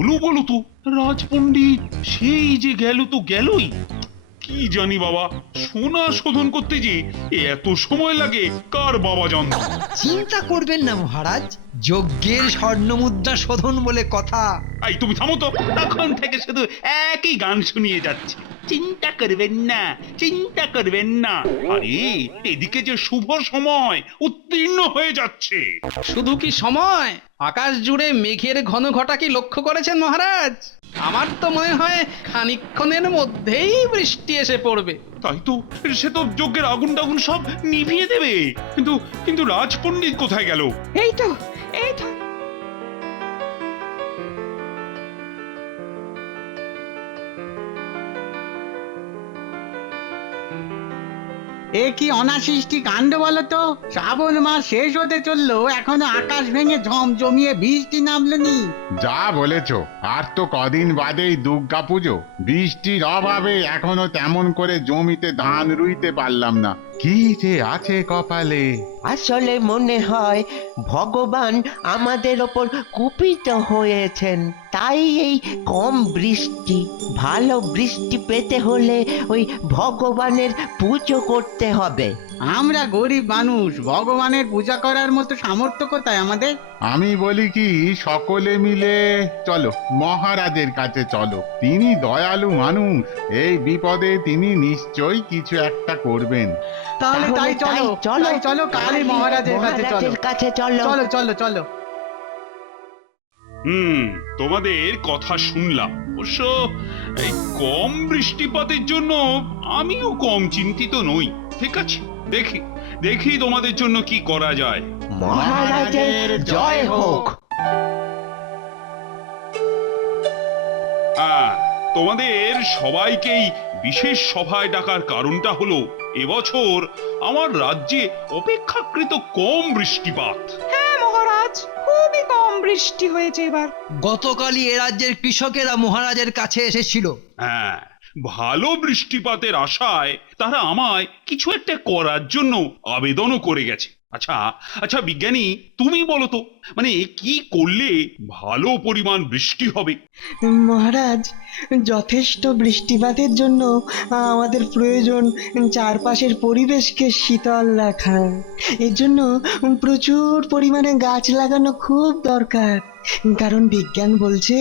বলো বলো তো, রাজপণ্ডিত সেই যে গেল তো গেলই। কি জানি বাবা, সোনা শোধন করতে যে এত সময় লাগে কার বাবা জানত। চিন্তা করবেন না মহারাজ, যজ্ঞের স্বর্ণমুদ্রা শোধন বলে কথা। এই তুমি থামো তো, তখন থেকে শুধু একই গান শুনিয়ে যাচ্ছে, চিন্তা করবেন না, চিন্তা করবেন না। আরে এদিকে যে শুভ সময় উত্তীর্ণ হয়ে যাচ্ছে। শুধু কি সময়, আকাশ জুড়ে মেঘের ঘন ঘটা কি লক্ষ্য করেছেন মহারাজ? আমার তো মনে হয় খানিকক্ষণের মধ্যেই বৃষ্টি এসে পড়বে। তাই তো, সে তো যজ্ঞের আগুন টাগুন সব নিভিয়ে দেবে। কিন্তু কিন্তু রাজপণ্ডিত কোথায় গেল? এই তো, এই তো। এ কি অনাসৃষ্টি কাণ্ড বলতো? শ্রাবণ মাস শেষ হতে চললো, এখনো আকাশ ভেঙে জমিয়ে বৃষ্টি নামলো নি। যা বলেছো, আর তো কদিন বাদেই দুর্গা পুজো। বৃষ্টির অভাবে এখনো তেমন করে জমিতে ধান রুইতে পারলাম না। কি যে আছে কপালে। আসলে মনে হয় ভগবান আমাদের ওপর কুপিত হয়েছেন, তাই এই কম বৃষ্টি। ভালো বৃষ্টি পেতে হলে ওই ভগবানের পুজো করতে হবে। আমরা গরিব মানুষ, ভগবানের পূজা করার মতো সামর্থ্য কোথায় আমাদের? আমি বলি কি, সকলে মিলে চলো মহারাজের কাছে চলো। তিনি দয়ালু মানুষ, এই বিপদে তিনি নিশ্চয়ই কিছু একটা করবেন। তাহলে তাই চলো, তাই চলো কালী মহারাজের কাছে চলো। কাছে চলো। চলো চলো চলো। তোমাদের কথা শুনলাম। অবশ্য এই কম বৃষ্টিপাতের জন্য আমিও কম চিন্তিত নই। ঠিক আছে, দেখি দেখি তোমাদের জন্য কি করা যায়। মহারাজের জয় হোক। তোমাদের সবাইকেই বিশেষ সভায় ডাকার কারণটা হলো, এবছর আমার রাজ্যে অপেক্ষাকৃত কম বৃষ্টিপাত। হ্যাঁ মহারাজ, খুবই কম বৃষ্টি হয়েছে এবার। গতকালই এ রাজ্যের কৃষকেরা মহারাজের কাছে এসেছিল। হ্যাঁ, ভালো বৃষ্টিপাতের আশায় তারা আমায় কিছু একটা করার জন্য আবেদনও করে গেছে। আচ্ছা আচ্ছা বিজ্ঞানী, তুমি বলো তো, মানে কি করলে ভালো পরিমাণ বৃষ্টি হবে? মহারাজ, যথেষ্ট বৃষ্টিপাতের জন্য আমাদের প্রয়োজন চারপাশের পরিবেশকে শীতল রাখা। এর জন্য প্রচুর পরিমাণে গাছ লাগানো খুব দরকার। কারণ বিজ্ঞান বলছে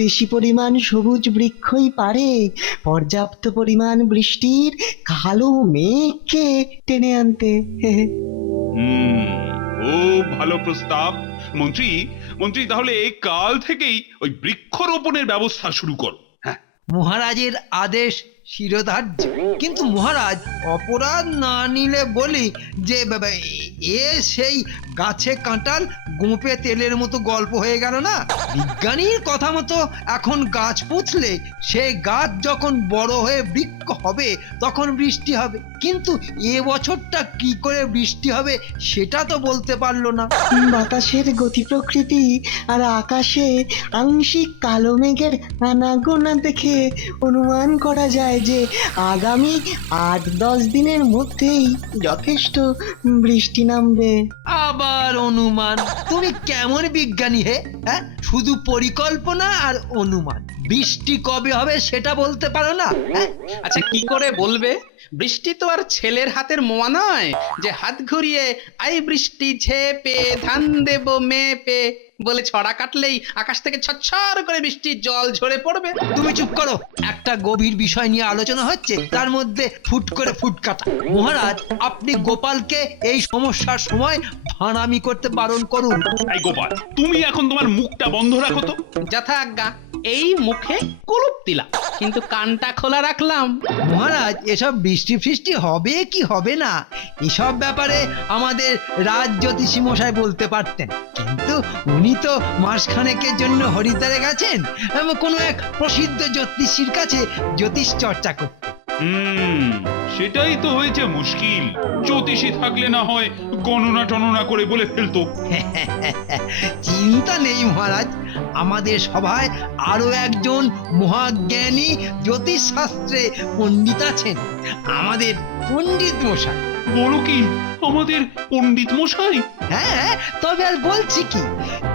বেশি পরিমাণ সবুজ বৃক্ষই পারে পর্যাপ্ত পরিমাণ বৃষ্টির কালো মেঘকে টেনে আনতে। খুব ভালো প্রস্তাব। মন্ত্রী মন্ত্রী তাহলে কাল থেকেই ওই বৃক্ষরোপণের ব্যবস্থা শুরু করো। হ্যাঁ, মহারাজের আদেশ শিরোধার্য। কিন্তু মহারাজ, অপরাধ না নিলে বলি যে এ সেই গাছে কাঁঠাল গোঁপে তেলের মতো গল্প হয়ে গেল না। বিজ্ঞানীর কথা মতো এখন গাছ পুঁতলে সে গাছ যখন বড় হয়ে বৃক্ষ হবে তখন বৃষ্টি হবে, কিন্তু এ বছরটা কি করে বৃষ্টি হবে সেটা তো বলতে পারলো না। বাতাসের গতি প্রকৃতি আর আকাশে আংশিক কালো মেঘের আনাগোনা দেখে অনুমান করা যায় যে আগামী ৮-১০ দিনের মধ্যেই যথেষ্ট বৃষ্টি নামবে। আবার অনুমান? তুমি কেমন বিজ্ঞানী হে? হ্যাঁ, শুধু পরিকল্পনা আর অনুমান। বৃষ্টি কবে হবে সেটা বলতে পারো না? হ্যাঁ, আচ্ছা কি করে বলবে? বৃষ্টি তো আর ছেলের হাতের মোয়া নয় যে হাত ঘুরিয়ে আই বৃষ্টি ঝেপে ধান দেব মেপে বলে ছড়া কাটলেই আকাশ থেকে ছচ্ছর করে বৃষ্টির জল ঝরে পড়বে। তুমি চুপ করো। একটা গভীর বিষয় নিয়ে আলোচনা হচ্ছে, তার মধ্যে ফুট করে ফুট কাটা। মহারাজ, আপনি গোপালকে এই সমস্যার সময় ভাড়ামি করতে বারণ করুন। এই গোপাল, তুমি এখন তোমার মুখটা বন্ধ রাখো তো। যথা আজ্ঞা। এই মুখে কুলুপ দিলাম, কিন্তু কানটা খোলা রাখলাম। মহারাজ, এসব বৃষ্টি ফৃষ্টি হবে কি হবে না এসব ব্যাপারে আমাদের রাজ জ্যোতিষী মশাই বলতে পারতেন, কিন্তু উনি তো মাসখানেকের জন্য হরিদ্বারে গেছেন কোনো এক প্রসিদ্ধ জ্যোতিষীর কাছে জ্যোতিষ চর্চা করতে। সেটাই তো হয়েছে মুশকিল। জ্যোতিষী থাকলে না হয় গণনা টননা করে বলে ফেলতো। চিন্তা নেই মহারাজ, আমাদের সভায় আরো একজন মহাজ্ঞানী জ্যোতিষ শাস্ত্রে পণ্ডিত আছেন, আমাদের পণ্ডিত মশাই। বড় কি, আমাদের পণ্ডিত মশাই? হ্যাঁ, তবে আর বলছি কি,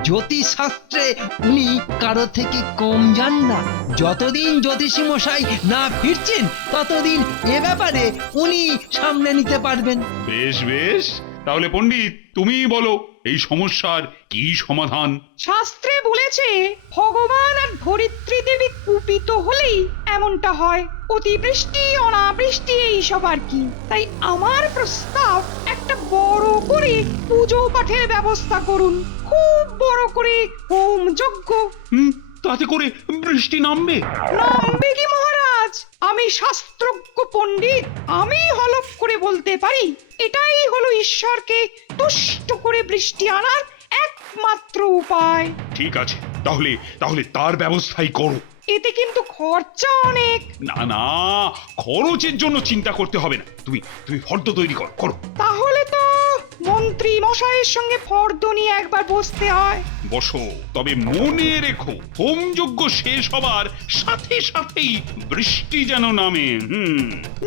জ্যোতিষ শাস্ত্রে উনি কারো থেকে কম যান না। যতদিন জ্যোতিষী মশাই না ফিরছেন ততদিন এ ব্যাপারে উনি সামনে নিতে পারবেন। বেশ বেশ, তাহলে পণ্ডিত তুমি বলো এই সমস্যার কি সমাধান? শাস্ত্রে বলেছে ভগবান আর ধরিত্রী দেবী কুপিত হলেই এমনটা হয়, অতিবৃষ্টি অনাবৃষ্টি এইসব আর কি। তাই আমার প্রস্তাব, একটা বড় করে পুজো পাঠের ব্যবস্থা করুন, খুব বড় করে হোম যজ্ঞ। তাতে করে বৃষ্টি নামবে? নামবে কি মহারাজ, আমি শাস্ত্রজ্ঞ পণ্ডিত, আমি হলফ করে বলতে পারি এটাই হলো ঈশ্বরকে তুষ্ট করে বৃষ্টি আনার একমাত্র উপায়। ঠিক আছে, তাহলে তাহলে তার ব্যবস্থাই করো। এতে কিন্তু খরচা অনেক। না না, খরচের জন্য চিন্তা করতে হবে না, তুমি তুমি ফর্দ তৈরি করো। তাহলে তো মন্ত্রী মশাইয়ের সঙ্গে ফর্দ নিয়ে একবার বসতে হয়। বসো, তবে মনে রেখো হোমযজ্ঞ শেষ হবার সাথে সাথেই বৃষ্টি যেন নামে।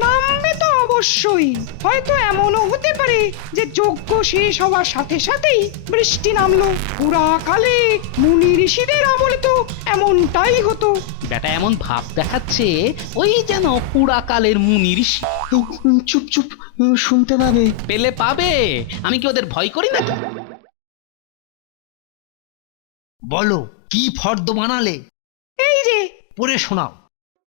নামবে তো অবশ্যই, হয়তো এমনও হতে পারে যে যজ্ঞ শেষ হওয়ার সাথে সাথেই বৃষ্টি নামলো। পুরাকালে মুনি ঋষিদের আমলে তো এমনটাই হতো। বেটা এমন ভাব দেখাচ্ছে ওই যেন পুরাকালের মুনি ঋষি। চুপ চুপ, শুনতে পাবে। পেলে পাবে, আমি কি ওদের ভয় করি নাকি? বলো কি ফর্দ বানালে? এই যে পড়ে শোনাও।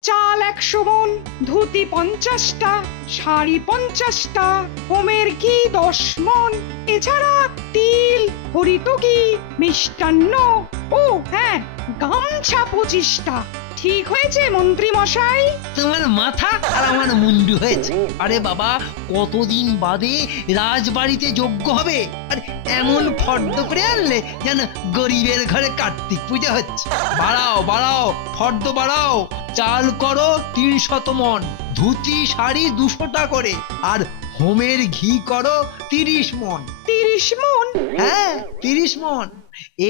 চাল 100 মণ, ধুতি 50টা, শাড়ি 50টা, হোমের ঘি 10 মণ, এছাড়া তিল, হরিতকি, মিষ্টান্ন, ও হ্যাঁ গামছা 25টা। ঠিক হয়েছে মন্ত্রী মশাই? তোমার মাথা আর আমার মুন্ডু হয়েছে। আরে বাবা, কতদিন বাদে রাজবাড়িতে যজ্ঞ হবে, আর এমন ফর্দ করে আনলে যেন গরিবের ঘরে কার্তিক পূজা হচ্ছে। বাড়াও বাড়াও, ফর্দ বাড়াও। চাল করো 300 মণ, ধুতি শাড়ি 200টা করে, আর হোমের ঘি করো 30 মণ। 30 মণ? হ্যাঁ 30 মণ।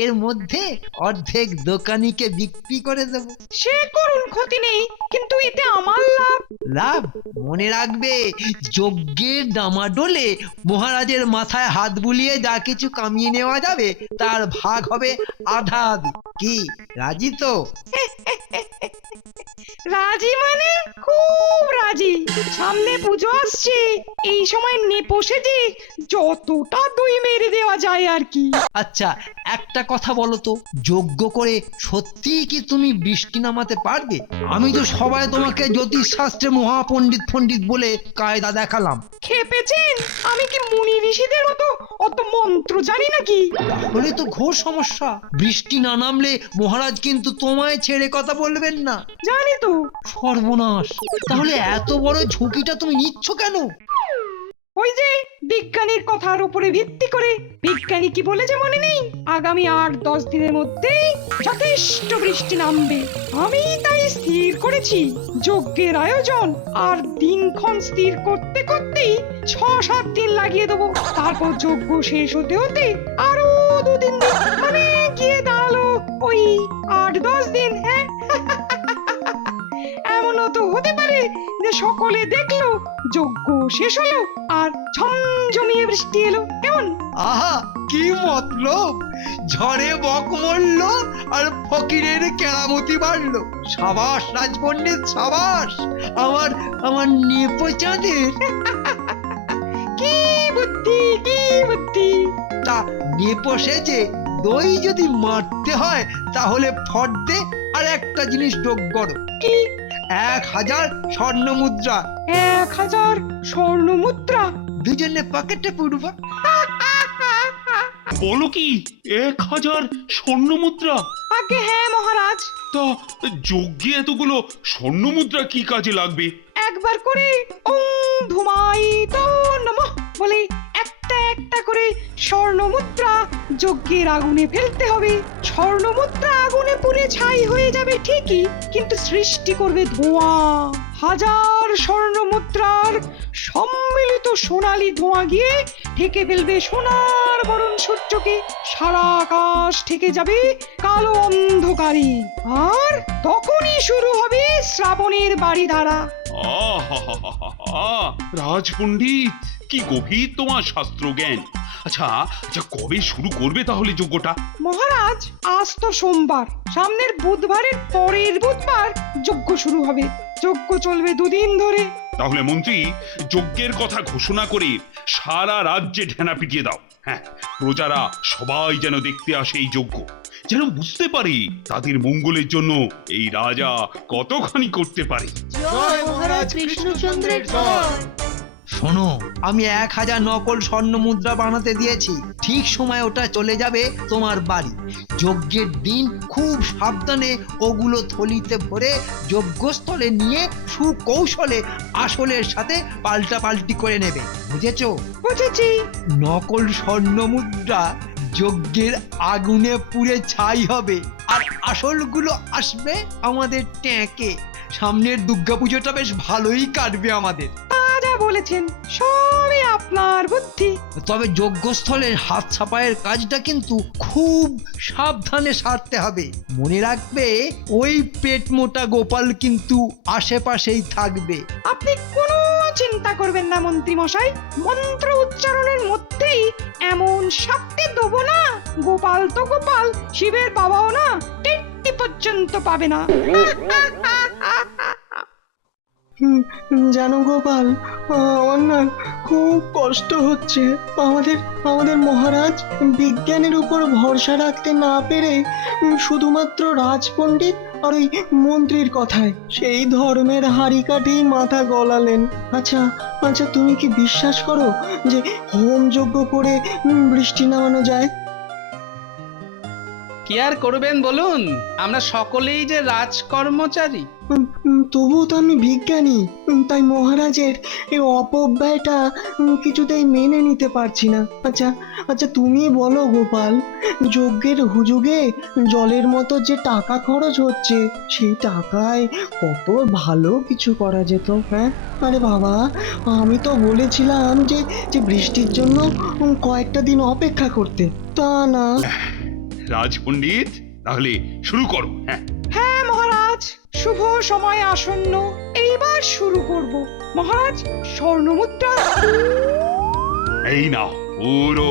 এর মধ্যে অর্ধেক দোকানিকে বিক্রি করে দেবো। সে করুন, ক্ষতি নেই, কিন্তু এতে আমার লাভ। লাভ? মনে রাখবে, যজ্ঞের ডামাডোলে মহারাজের মাথায় হাত বুলিয়ে যা কিছু কামিয়ে নেওয়া যাবে তার ভাগ হবে আধা আধি। কি রাজি তো? রাজি মানে খুব রাজি। সামনে পুজো আসছে, এই সময় নেপো সেজে যতটা দই মেরে দেওয়া যায় আর কি। আচ্ছা একটা কথা বলো তো, যজ্ঞ করে সত্যিই কি তুমি বৃষ্টি নামাতে পারবে? আমি তো সবাই তোমাকে জ্যোতিষ শাস্ত্রে মহাপণ্ডিত পণ্ডিত বলে কায়দা দেখালাম। খেপেছেন? আমি কি মুনি ঋষিদের মতো অত মন্ত্র জানি নাকি? তাহলে তো ঘোর সমস্যা। বৃষ্টি না নামলে মহারাজ কিন্তু তোমায় ছেড়ে কথা বলবেন না। জানি তো। সর্বনাশ! তাহলে এত বড় ঝুঁকিটা তুমি নিচ্ছ কেন? ওই যে বিজ্ঞানীর কথার উপরে ভিত্তি করে। বিজ্ঞানী কি বলেছে মনে নেই? আগামী 8-10 দিনের মধ্যেই যথেষ্ট বৃষ্টি নামবে। আমি তাই স্থির করেছি যজ্ঞের আয়োজন আর দিনক্ষণ স্থির করতে করতেই 6-7 দিন লাগিয়ে দেবো। তারপর যজ্ঞ শেষ হতে হতে আরো 2-3 দিন, মানে গিয়ে দাঁড়ালো ওই 8-10 দিন। হ্যাঁ, এমনও তো হতে পারে যে সকলে দেখলো যজ্ঞ শেষ হলো আর ঝমঝমিয়ে বৃষ্টি এলো। কেমন? আহা কি মতলব! ঝড়ে বক মরল আর ফকিরের কেরামতি বাড়লো। সাবাস রাজপণ্ডিত, সাবাস! আমার আমার নেপো চাঁদের। কি বুদ্ধি, কি বুদ্ধি! তা নেপো সেজে দই যদি মারতে হয় তাহলে ফর্দে আর একটা জিনিস যোগ করো। কি? 1000 স্বর্ণ মুদ্রা। 1000 স্বর্ণ মুদ্রা? দুজনে পকেটে পুরবা। বলো কি 1000 স্বর্ণ মুদ্রা? আগে হ্যাঁ মহারাজ। তা যজ্ঞে এতগুলো স্বর্ণ মুদ্রা কি কাজে লাগবে? একবার করে ওম ধুমায়িত নমঃ বলে একটা একটা করে স্বর্ণ মুদ্রা যজ্ঞের আগুনে ফেলতে হবে। স্বর্ণ মুদ্রা আগুনে পুড়ে ছাই হয়ে যাবে ঠিকই, কিন্তু সৃষ্টি করবে ধোঁয়া। 1000 স্বর্ণ মুদ্রার সম্মিলিত সোনালী ধোঁয়া গিয়ে ঢেকে ফেলবে সোনার বরণ সূর্যকে। সারা আকাশ ঢেকে যাবে কালো অন্ধকারে, আর তখনই শুরু হবে শ্রাবণের বাড়িধারা। আহা! রাজপণ্ডিত, কি গভীর তোমার শাস্ত্র জ্ঞান! আচ্ছা আচ্ছা কবে শুরু করবে তাহলে যজ্ঞটা? মহারাজ আজ তো সোমবার, সামনের বুধবারের পরের বুধবার যজ্ঞ শুরু হবে। যজ্ঞ চলবে 2 দিন ধরে। তাহলে মন্ত্রী যজ্ঞের কথা ঘোষণা করে সারা রাজ্যে ঢেনা পিটিয়ে দাও। হ্যাঁ, প্রজারা সবাই যেন দেখতে আসে এই যজ্ঞ, যেন বুঝতে পারে তাদের মঙ্গলের জন্য এই রাজা কতখানি করতে পারে। জয় মহারাজ কৃষ্ণচন্দ্রের জয়। শোনো, আমি 1000 নকল স্বর্ণ মুদ্রা বানাতে দিয়েছি। ঠিক সময় ওটা চলে যাবে তোমার বাড়ি। যজ্ঞের দিন খুব সাবধানে ওগুলো থলিতে ভরে যজ্ঞস্থলে নিয়ে সুকৌশলে আসলের সাথে পাল্টাপাল্টি করে নেবে, বুঝেছো? বুঝেছি। নকল স্বর্ণ মুদ্রা যজ্ঞের আগুনে পুড়ে ছাই হবে, আর আসলগুলো আসবে আমাদের ট্যাঁকে। সামনের দুর্গাপুজোটা বেশ ভালোই কাটবে আমাদের। যা বলেছেন সবই আপনার বুদ্ধি। তবে যজ্ঞস্থলের হাত ছাপায়ের কাজটা কিন্তু খুব সাবধানে সারতে হবে। মনে রাখবে, ওই পেট মোটা গোপাল কিন্তু আশেপাশেই থাকবে। আপনি কোনো চিন্তা করবেন না মন্ত্রী মশাই, মন্ত্র উচ্চারণের মধ্যেই এমন শাস্তি দেবো না, গোপাল তো গোপাল, শিবের বাবাও না টিট্টি পর্যন্ত পাবে না। জানো গোপাল, আমার না খুব কষ্ট হচ্ছে। আমাদের মহারাজ বিজ্ঞানের উপর ভরসা রাখতে না পেরে শুধুমাত্র রাজপণ্ডিত আর ওই মন্ত্রীর কথায় সেই ধর্মের হাড়ি কাঠেই মাথা গলালেন। আচ্ছা আচ্ছা, তুমি কি বিশ্বাস করো যে হোম যজ্ঞ করে বৃষ্টি নামানো যায়? কি আর করবেন বলুন, আমরা সকলেই যে রাজকর্মচারী। তবুও তো আমি বিজ্ঞানী, তাই মহারাজের এই অপব্যয়টা কিছুতেই মেনে নিতে পারছি না। আচ্ছা আচ্ছা, তুমি বলো গোপাল, যজ্ঞের হুজুগে জলের মতো যে টাকা খরচ হচ্ছে, সেই টাকায় কত ভালো কিছু করা যেত। হ্যাঁ, আরে বাবা, আমি তো বলেছিলাম যে বৃষ্টির জন্য কয়েকটা দিন অপেক্ষা করতে, তা না। রাজপণ্ডিত, তাহলে শুরু করো। হ্যাঁ হ্যাঁ মহারাজ, শুভ সময় আসন্ন, এইবার শুরু করব। মহারাজ স্বর্ণমুদ্রা। এই নাও, পুরো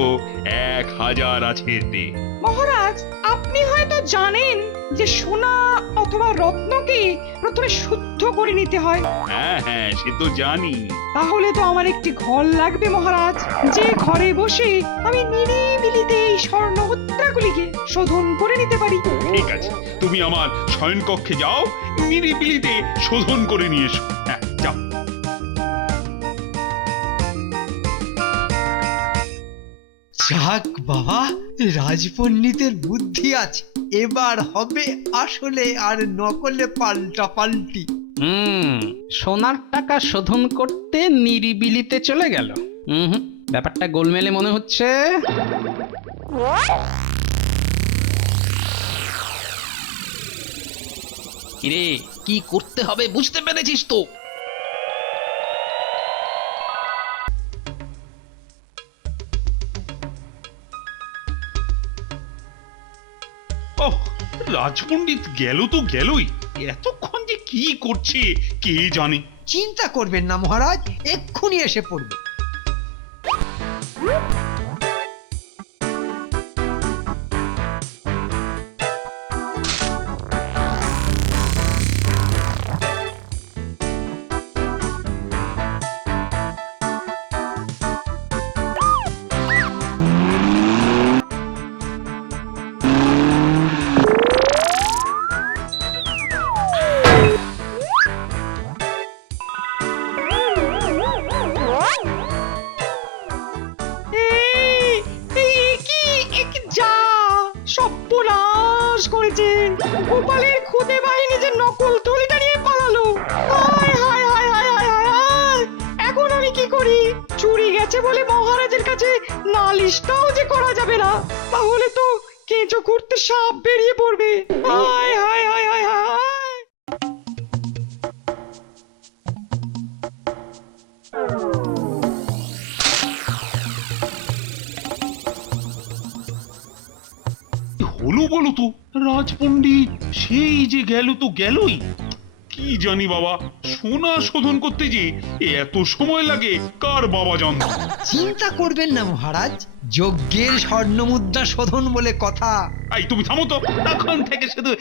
1000 আছে এতে। মহারাজ, আপনি হয়তো জানেন যে সোনা অথবা রত্নকে প্রথমে শুদ্ধ করে নিতে হয়। হ্যাঁ হ্যাঁ, সে তো জানি। তাহলে তো আমার একটি ঘর লাগবে মহারাজ, যে ঘরে বসে আমি নিরিবিলিতে এই স্বর্ণ মুদ্রাগুলিকে শোধন করে নিতে পারি। ঠিক আছে, তুমি আমার শয়নকক্ষে যাও, নিরিবিলিতে শোধন করে নিয়ে এসো। হ্যাঁ, যাও। যাক বাবা, রাজপণ্ডিতের বুদ্ধি আছে। এবার হবে আসলে আর নকলে পাল্টাপাল্টি। সোনার টাকা শোধন করতে নিরিবিলিতে চলে গেল। ব্যাপারটা গোলমেলে মনে হচ্ছে। কিরে, কি করতে হবে বুঝতে পেরেছিস তো? ওহ, রাজপণ্ডিত গেল তো গেলই, এতক্ষণ যে কি করছে কে জানে। চিন্তা করবেন না মহারাজ, এক্ষুনি এসে পড়বে। গোপালের খুদে বাহিনী যে নকল থলিটা নিয়ে পালালো। হায় হায় হায় হায় হায় হায় হায়, এখন আমি কি করি? চুরি গেছে বলে মহারাজের কাছে নালিশটাও যে করা যাবে না, তাহলে তো কেঁচো করতে সাপ বেরিয়ে পড়বে। হায় হায় হায় হায় হায়। হলো বলো তো, রাজপণ্ডিত সেই যে গেল তো গেলই, কি জানি বাবা, সোনা শোধন করতে যে এত সময় লাগে কার বাবা জানত। চিন্তা করবেন না মহারাজ, যজ্ঞের স্বর্ণ মুদ্রা শোধন বলে কথা। এই তুমি থামো তো, তখন থেকে শুধু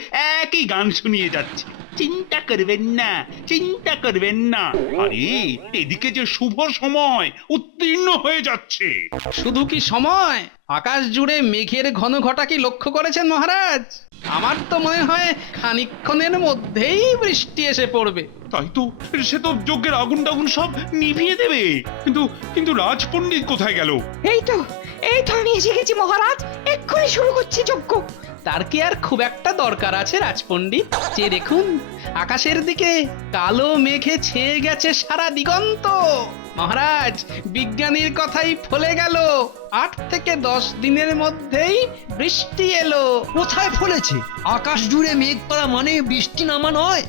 একই গান শুনিয়ে যাচ্ছে, চিন্তা করবেন না, চিন্তা করবেন না। আরে এদিকে যে শুভ সময় উত্তীর্ণ হয়ে যাচ্ছে। শুধু কি সময়, আকাশ জুড়ে মেঘের ঘন ঘটা কি লক্ষ্য করেছেন মহারাজ? আমার তো মনে হয় খানিকক্ষণের মধ্যেই বৃষ্টি এসে পড়বে। তাই তো, সে তো যজ্ঞের আগুন টাগুন সব নিভিয়ে দেবে। কিন্তু কিন্তু রাজপণ্ডিত কোথায় গেল? এই তো আমি এসে গেছি মহারাজ, এক্ষুনি শুরু করছি যজ্ঞ। তার কি আর খুব একটা দরকার আছে রাজপণ্ডিত? যে দেখুন, আকাশের দিকে কালো মেঘে ছেয়ে গেছে সারা দিগন্ত। মহারাজ, বিজ্ঞানীর কথাই ফলে গেল, 8 থেকে 10 দিনের মধ্যেই বৃষ্টি এলো। কোথায় ফলেছে? আকাশ জুড়ে মেঘ করা মানে বৃষ্টি নামা নয়।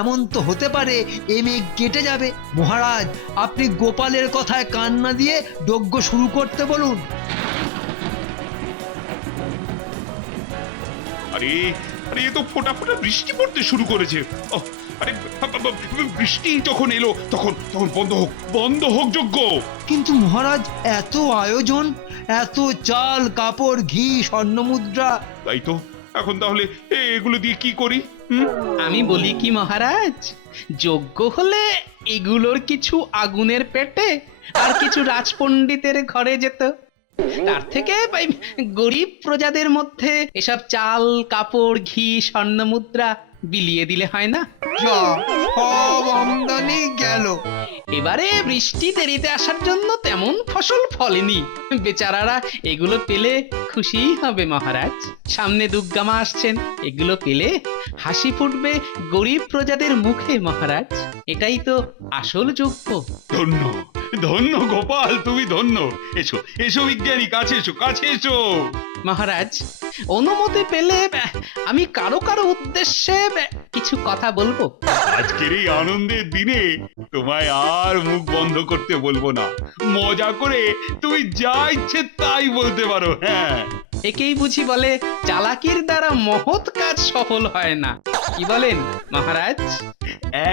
এমন তো হতে পারে এ মেঘ কেটে যাবে। মহারাজ, আপনি গোপালের কথায় কান না দিয়ে যজ্ঞ শুরু করতে বলুন। আরে আরে এ তো ফোঁটা ফোঁটা বৃষ্টি পড়তে শুরু করেছে। ওহ, আরে বৃষ্টি যখন এলো তখন তখন বন্ধ হোক যজ্ঞ। কিন্তু মহারাজ, এত আয়োজন, এত চাল কাপড় ঘি স্বর্ণ মুদ্রা। তাই তো, এখন তাহলে এগুলো দিয়ে কি করি? আমি বলি কি মহারাজ, যজ্ঞ হলে এগুলোর কিছু আগুনের পেটে আর কিছু রাজপণ্ডিতের ঘরে যেত। তার থেকে গরিব প্রজাদের মধ্যে এসব চাল কাপড় ঘি স্বর্ণ মুদ্রা বিলিয়ে দিলে হয় না? যা, সব আমদানি গেল। এবারে বৃষ্টি দেরিতে আসার জন্য তেমন ফসল ফলেনি, বেচারারা এগুলো পেলে খুশি হবে মহারাজ। সামনে দুর্গামা আসছেন, এগুলো পেলে হাসি ফুটবে গরিব প্রজাদের মুখে মহারাজ। এটাই তো আসল যজ্ঞ। ধন্য ধন্য গোপাল, তুমি ধন্য। এসো এসো বিজ্ঞানী, কাছে এসো, কাছে এসো। মহারাজ, অনুমতি পেলে আমি কারো কারো উদ্দেশ্যে কিছু কথা বলবো। আজকের এই আনন্দের দিনে তোমায় আর মুখ বন্ধ করতে বলবো না। মজা করে তুমি যা ইচ্ছে তাই বলতে পারো। হ্যাঁ, একেই বুঝি বলে চালাকির দ্বারা মহৎ কাজ সফল হয় না। কি বলেন মহারাজ?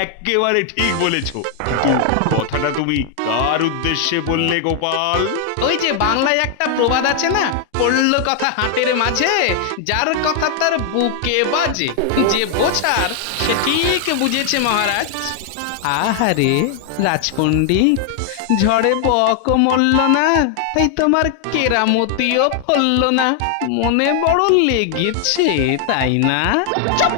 একেবারে ঠিক বলেছো। কিন্তু কথাটা তুমি কার উদ্দেশ্যে বললে গোপাল? ওই যে বাংলায় একটা প্রবাদ আছে না, পড়লো কথা হাটের মাঝে, যার কথা তার বুকে বাজে। যে বোঝার সে ঠিক বুঝেছে মহারাজ। আহারে রাজপণ্ডিত, ঝড়ে বকও মরল না, তাই তোমার কেরামতিও ফলল না। মনে বড় লেগেছে, তাই না? চুপ